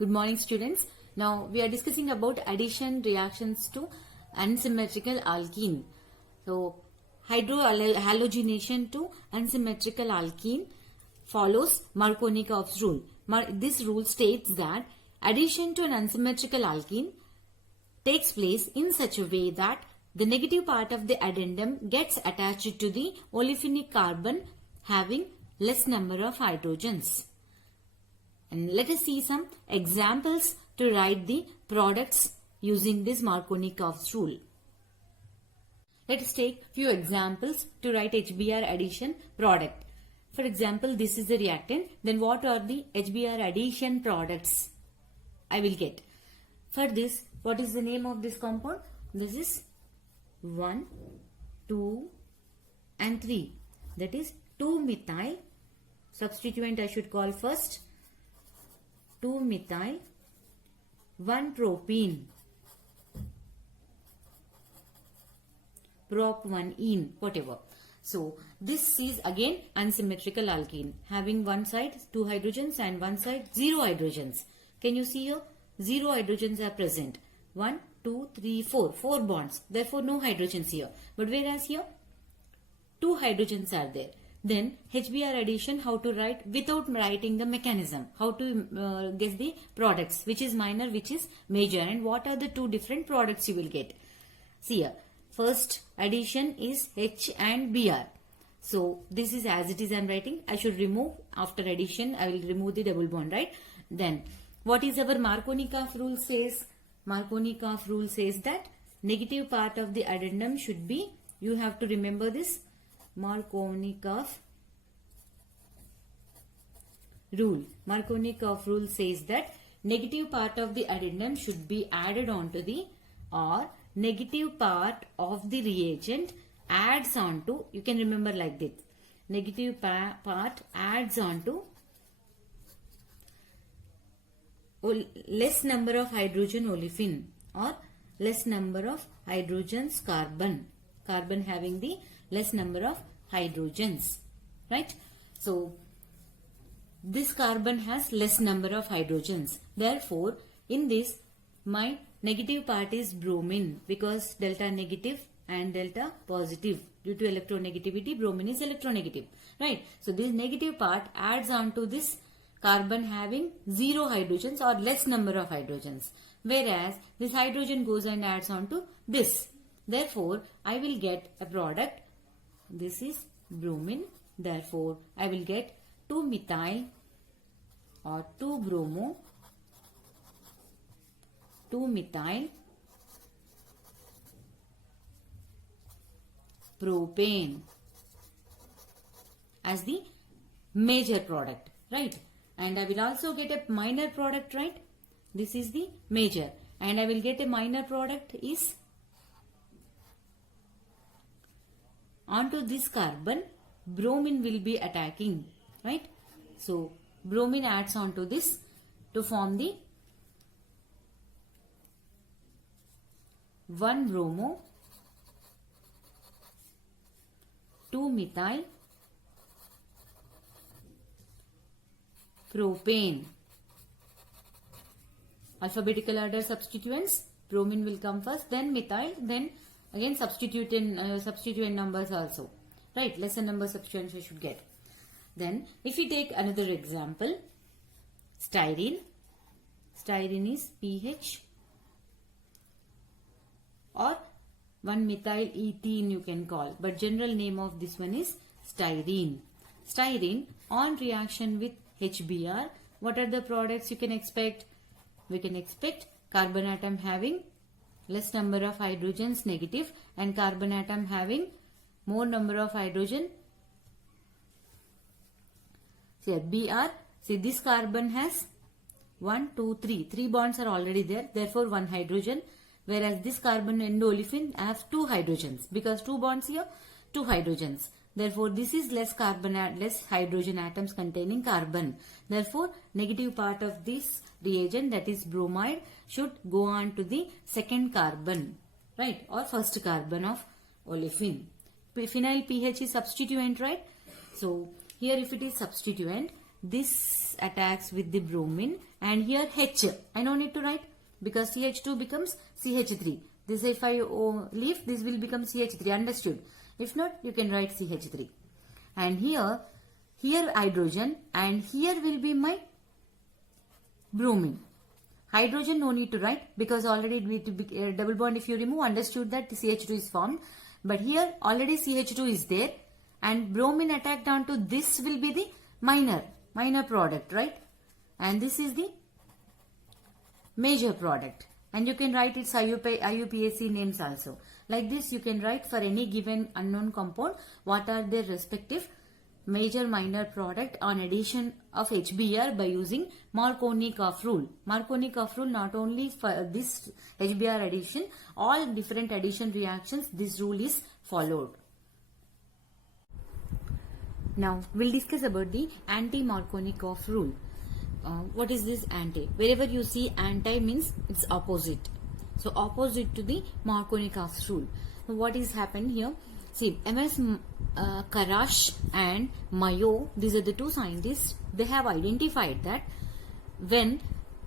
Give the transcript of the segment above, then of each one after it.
Good morning, students. Now we are discussing about addition reactions to unsymmetrical alkene. So hydrohalogenation to unsymmetrical alkene follows Markovnikov's rule. This rule states that addition to an unsymmetrical alkene takes place in such a way that the negative part of the addendum gets attached to the olefinic carbon having less number of hydrogens. And let us see some examples to write the products using this Markovnikov's rule. Let us take few examples to write HBr addition product. For example, this is the reactant. Then what are the HBr addition products I will get? For this, what is the name of this compound? This is 1, 2 and 3. That is 2-methyl. Substituent I should call first. 2-methyl 1-propene, prop-1-ene, whatever. So this is again unsymmetrical alkene having one side 2 hydrogens and one side 0 hydrogens. Can you see here? 0 hydrogens are present. 1, 2, 3, 4. 4 bonds. Therefore no hydrogens here. But whereas here 2 hydrogens are there. Then HBr addition, how to write without writing the mechanism, how to guess the products, which is minor, which is major, and what are the two different products you will get. See here, first addition is H and Br. So this is as it is I am writing. I should remove after addition, I will remove the double bond, right? Then what is our Markovnikov rule says? Markovnikov rule says that negative part of the addendum should be, you have to remember this, Markovnikov rule. Markovnikov rule says that negative part of the addendum should be added on to the, or negative part of the reagent adds on to, you can remember like this, negative part adds on to less number of hydrogen olefin or less number of hydrogens carbon having the less number of hydrogens, right? So this carbon has less number of hydrogens. Therefore, in this my negative part is bromine because delta negative and delta positive. Due to electronegativity, bromine is electronegative, right? So this negative part adds on to this carbon having 0 hydrogens or less number of hydrogens. Whereas this hydrogen goes and adds on to this. Therefore, I will get a product. This is bromine. Therefore, I will get 2-methyl or 2-bromo, 2-methyl propane as the major product, right? And I will also get a minor product, right? This is the major. And I will get a minor product is onto this carbon, bromine will be attacking, right? So bromine adds on to this to form the 1-bromo, 2-methyl propane. Alphabetical order substituents, bromine will come first, then methyl, then again substituent numbers also, right? Lesser number substituents we should get. Then if we take another example, styrene. Styrene is pH or 1-methyl ethene you can call, but general name of this one is styrene. Styrene on reaction with HBr, what are the products you can expect? We can expect carbon atom having less number of hydrogens negative and carbon atom having more number of hydrogen. See Br, see this carbon has 1, 2, 3. 3 bonds are already there, therefore 1 hydrogen. Whereas this carbon and olefin have 2 hydrogens because 2 bonds here, 2 hydrogens. Therefore this is less hydrogen atoms containing carbon. Therefore negative part of this reagent, that is bromide, should go on to the second carbon, right, or first carbon of olefin. Phenyl pH is substituent, right? So here if it is substituent, this attacks with the bromine, and here H. I don't need to write because CH2 becomes CH3. This if I leave, this will become CH3. Understood? If not, you can write CH3. And here hydrogen, and here will be my bromine. Hydrogen no need to write because already it will be double bond. If you remove, understood that the CH2 is formed. But here already CH2 is there, and bromine attacked onto this will be the minor product, right? And this is the major product. And you can write its IUPAC names also. Like this, you can write for any given unknown compound what are their respective major minor product on addition of HBr by using Markovnikov rule. Markovnikov rule not only for this HBr addition, all different addition reactions, this rule is followed. Now we'll discuss about the anti-Markovnikov rule. What is this anti? Wherever you see anti means it's opposite. So opposite to the Markovnikov rule. So what is happened here? See, MS Karash and Mayo, these are the two scientists, they have identified that when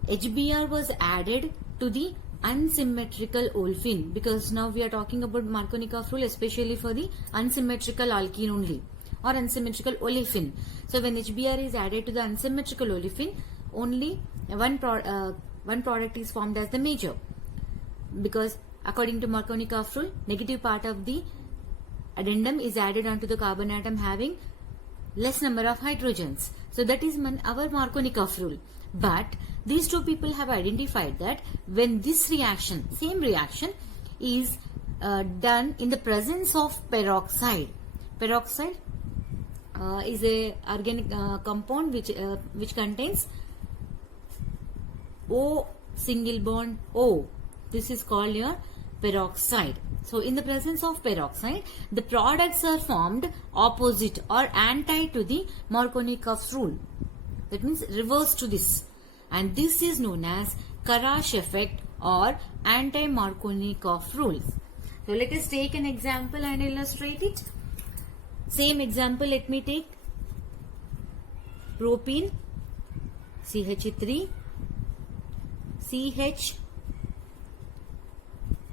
HBr was added to the unsymmetrical olefin, because now we are talking about Markovnikov rule especially for the unsymmetrical alkene only, or unsymmetrical olefin. So when HBr is added to the unsymmetrical olefin, only one product is formed as the major, because according to Markovnikov rule, negative part of the addendum is added onto the carbon atom having less number of hydrogens. So that is our Markovnikov rule. But these two people have identified that when this reaction, same reaction, is done in the presence of peroxide. Peroxide is a organic compound which contains O single bond O. This is called your peroxide. So in the presence of peroxide, the products are formed opposite or anti to the Markovnikov rule. That means reverse to this. And this is known as Karash effect or anti-Markovnikov rule. So let us take an example and illustrate it. Same example, let me take propene, CH3, CH.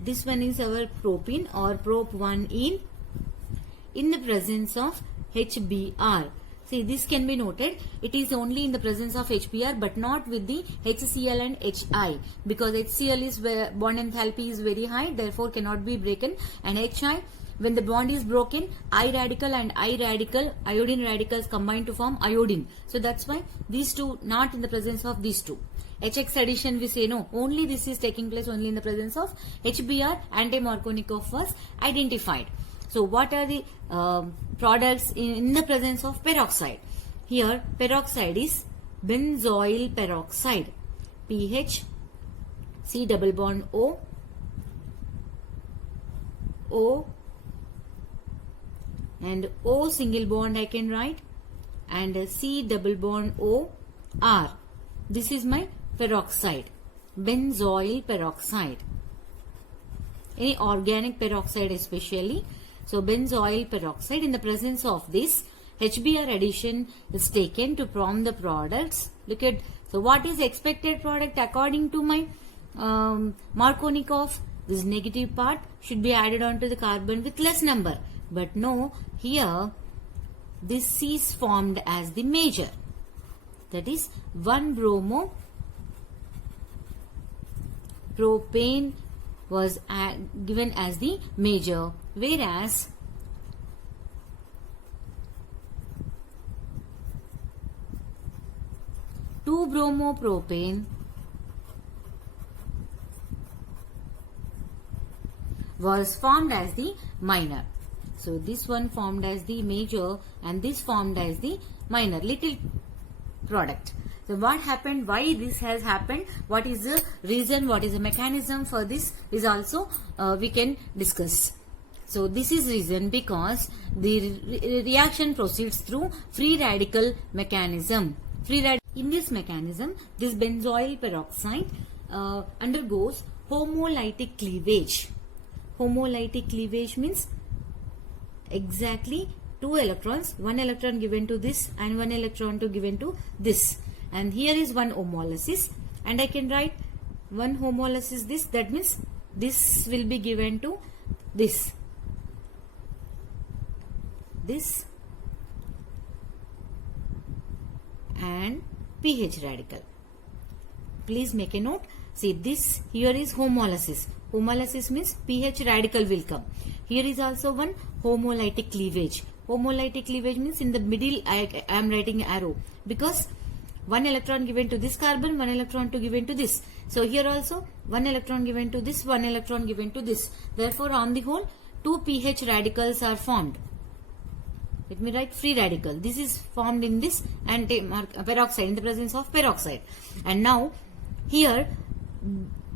This one is our propene or prop 1 in the presence of HBr. See, this can be noted. It is only in the presence of HBr but not with the HCl and HI, because HCl is where bond enthalpy is very high, therefore cannot be broken, and HI, when the bond is broken, I radical and I radical, iodine radicals combine to form iodine. So that's why these two not in the presence of these two. HX addition we say no, only this is taking place only in the presence of HBr. Anti-Markovnikov was identified. So what are the products in the presence of peroxide? Here peroxide is benzoyl peroxide, PH, C double bond O, O, and O single bond I can write, and C double bond O, R. This is my peroxide, benzoyl peroxide. Any organic peroxide especially. So benzoyl peroxide, in the presence of this, HBr addition is taken to form the products. Look at, so what is expected product according to my Markovnikov? This negative part should be added onto the carbon with less number. But no, here this is formed as the major. That is 1-bromo propane was given as the major, whereas two-bromo propane was formed as the minor. So this one formed as the major and this formed as the minor, little product. So what happened, why this has happened, what is the reason, what is the mechanism for this is also we can discuss. So this is reason because the reaction proceeds through free radical mechanism. In this mechanism, this benzoyl peroxide undergoes homolytic cleavage. Homolytic cleavage means exactly two electrons, one electron given to this and one electron to given to this. And here is one homolysis, and I can write one homolysis this, that means this will be given to this and pH radical. Please make a note. See, this here is homolysis. Homolysis means pH radical will come. Here is also one homolytic cleavage. Homolytic cleavage means in the middle I am writing arrow, because one electron given to this carbon, one electron to given to this. So here also one electron given to this, one electron given to this. Therefore, on the whole, two pH radicals are formed. Let me write free radical. This is formed in this and peroxide, in the presence of peroxide. And now here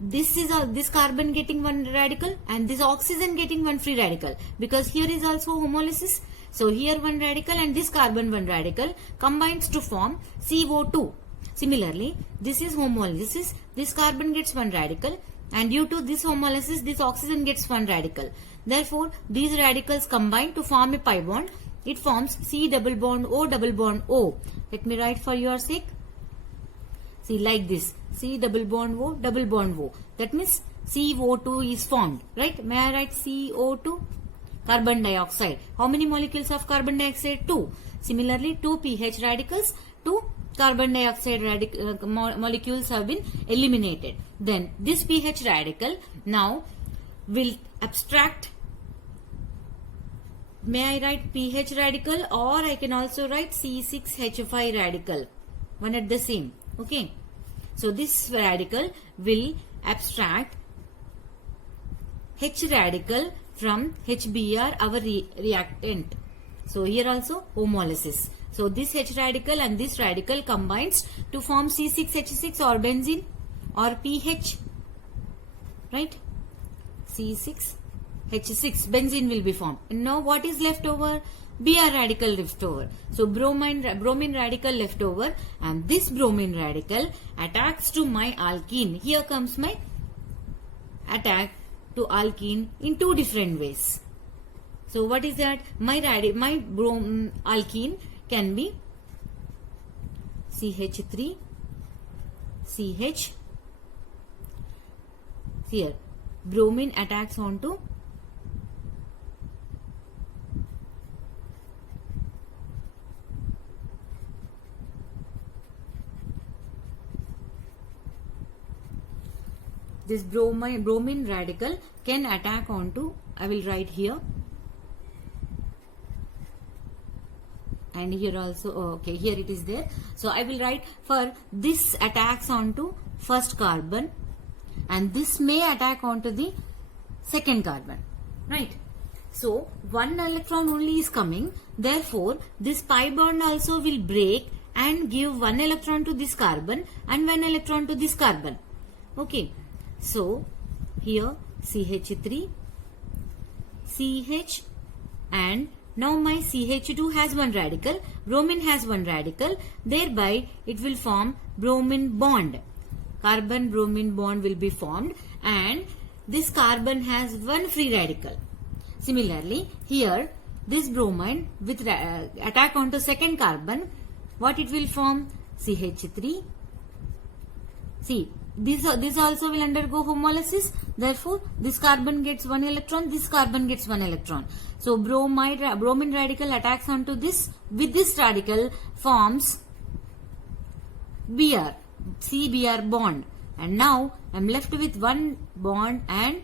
this is this carbon getting one radical and this oxygen getting one free radical, because here is also homolysis. So here one radical and this carbon one radical combines to form CO2. Similarly, this is homolysis. This carbon gets one radical, and due to this homolysis, this oxygen gets one radical. Therefore, these radicals combine to form a pi bond. It forms C double bond O double bond O. Let me write for your sake. See, like this, C double bond O double bond O. That means CO2 is formed, right? May I write CO2? Carbon dioxide. How many molecules of carbon dioxide? 2. Similarly, 2 pH radicals, 2 carbon dioxide molecules have been eliminated. Then this pH radical now will abstract. May I write pH radical, or I can also write C6H5 radical. One at the same. Okay. So this radical will abstract H radical from HBr, our reactant. So here also homolysis. So this H radical and this radical combines to form C6H6 or benzene or PH. Right? C6H6 benzene will be formed. And now what is left over? Br radical left over. So bromine radical left over, and this bromine radical attacks to my alkene. Here comes my attack to alkene in two different ways. So what is that? My alkene can be CH3 CH. Here bromine attacks onto this bromine radical can attack onto, I will write here, and here also, okay, here it is there. So I will write for this attacks onto first carbon, and this may attack onto the second carbon, right? So one electron only is coming, therefore this pi bond also will break and give one electron to this carbon and one electron to this carbon. Okay. So here CH3 CH, and now my CH2 has one radical, bromine has one radical, thereby it will form bromine bond. Carbon bromine bond will be formed, and this carbon has one free radical. Similarly, here this bromine with attack onto second carbon, what it will form? CH3. See, this also will undergo homolysis. Therefore, this carbon gets one electron, this carbon gets one electron. So bromine radical attacks onto this, with this radical forms Br, CBr bond. And now I am left with one bond and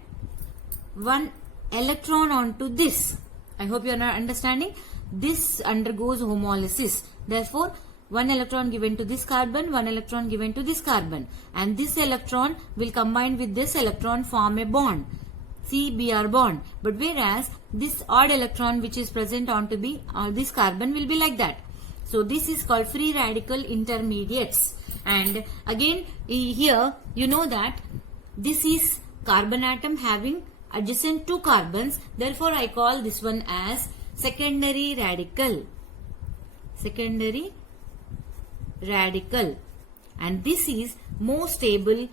one electron onto this. I hope you are understanding. This undergoes homolysis. Therefore, one electron given to this carbon, one electron given to this carbon, and this electron will combine with this electron, form a bond, CBr bond. But whereas this odd electron which is present onto this carbon will be like that. So this is called free radical intermediates. And again here you know that this is carbon atom having adjacent two carbons. Therefore I call this one as secondary radical. Secondary radical, and this is more stable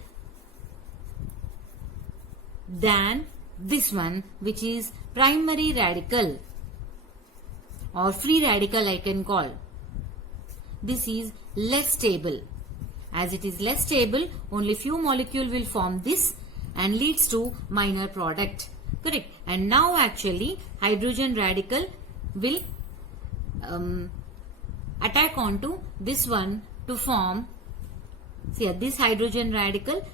than this one, which is primary radical. or free radical I can call. This is less stable. As it is less stable, only few molecules will form this and leads to minor product. Correct. And now actually hydrogen radical will attack onto this one to form, see here, this hydrogen radical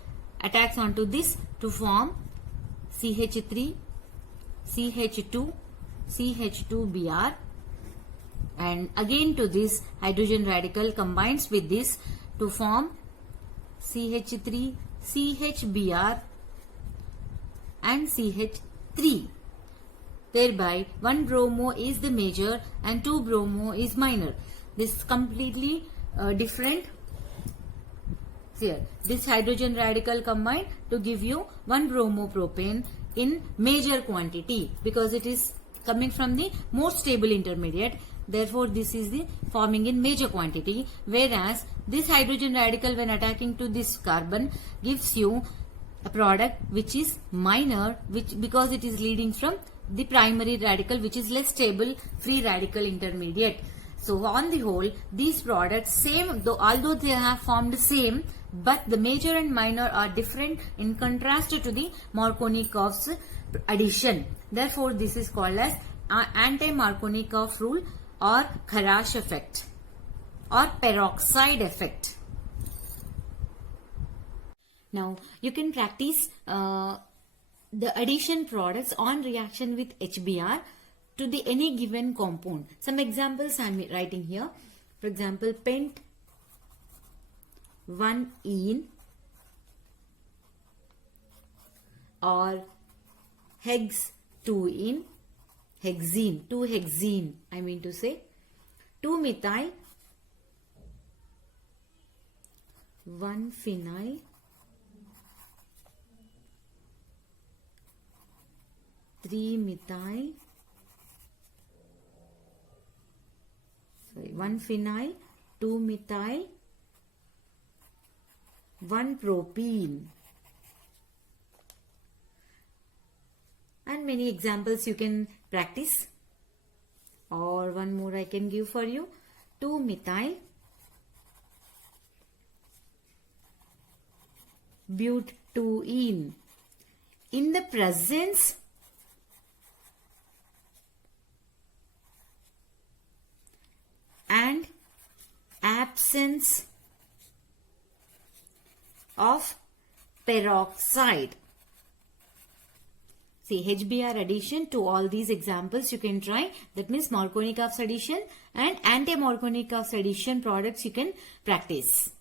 attacks onto this to form CH3, CH2, CH2Br, and again to this hydrogen radical combines with this to form CH3, CHBr and CH3. Thereby 1 bromo is the major and 2 bromo is minor. This is completely different. Here, this hydrogen radical combined to give you 1 bromopropane in major quantity because it is coming from the more stable intermediate. Therefore, this is the forming in major quantity, whereas this hydrogen radical when attacking to this carbon gives you a product which is minor, which because it is leading from the primary radical which is less stable free radical intermediate. So on the whole, these products same, though although they have formed same, but the major and minor are different in contrast to the Markovnikov's addition. Therefore, this is called as anti-Markovnikov rule or Kharash effect or peroxide effect. Now you can practice the addition products on reaction with HBr to the any given compound. Some examples I am writing here. For example, pent 1-ene or hex 2-ene, hexene, 2-hexene I mean to say, 2-methyl, 1-phenyl, 3-methyl, 1-phenyl, 2-methyl, 1-propene. And many examples you can practice. Or one more I can give for you. 2-methyl, but2-ene. In the presence and absence of peroxide. See, HBr addition to all these examples you can try. That means Markovnikov's addition and anti-Markovnikov's addition products you can practice.